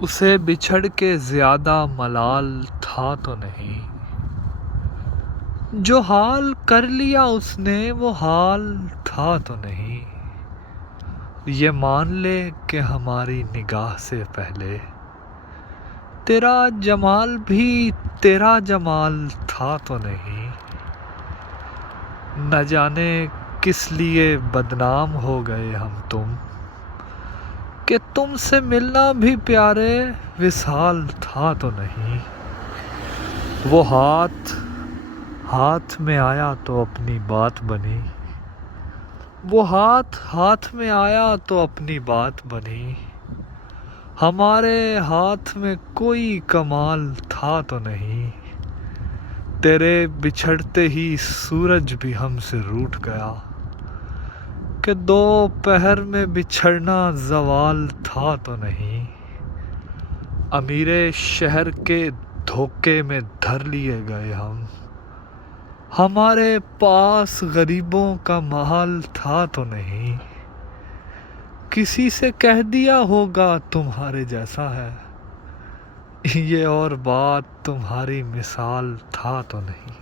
اسے بچھڑ کے زیادہ ملال تھا تو نہیں، جو حال کر لیا اس نے وہ حال تھا تو نہیں۔ یہ مان لے کہ ہماری نگاہ سے پہلے تیرا جمال بھی تیرا جمال تھا تو نہیں۔ نہ جانے کس لیے بدنام ہو گئے ہم تم، کہ تم سے ملنا بھی پیارے وصال تھا تو نہیں۔ وہ ہاتھ میں آیا تو اپنی بات بنی، وہ ہاتھ میں آیا تو اپنی بات بنی۔ ہمارے ہاتھ میں کوئی کمال تھا تو نہیں، تیرے بچھڑتے ہی سورج بھی ہم سے روٹھ گیا، کہ دوپہر میں بچھڑنا زوال تھا تو نہیں۔ امیر شہر کے دھوکے میں دھر لیے گئے ہم، ہمارے پاس غریبوں کا محال تھا تو نہیں۔ کسی سے کہہ دیا ہوگا تمہارے جیسا ہے، یہ اور بات تمہاری مثال تھا تو نہیں۔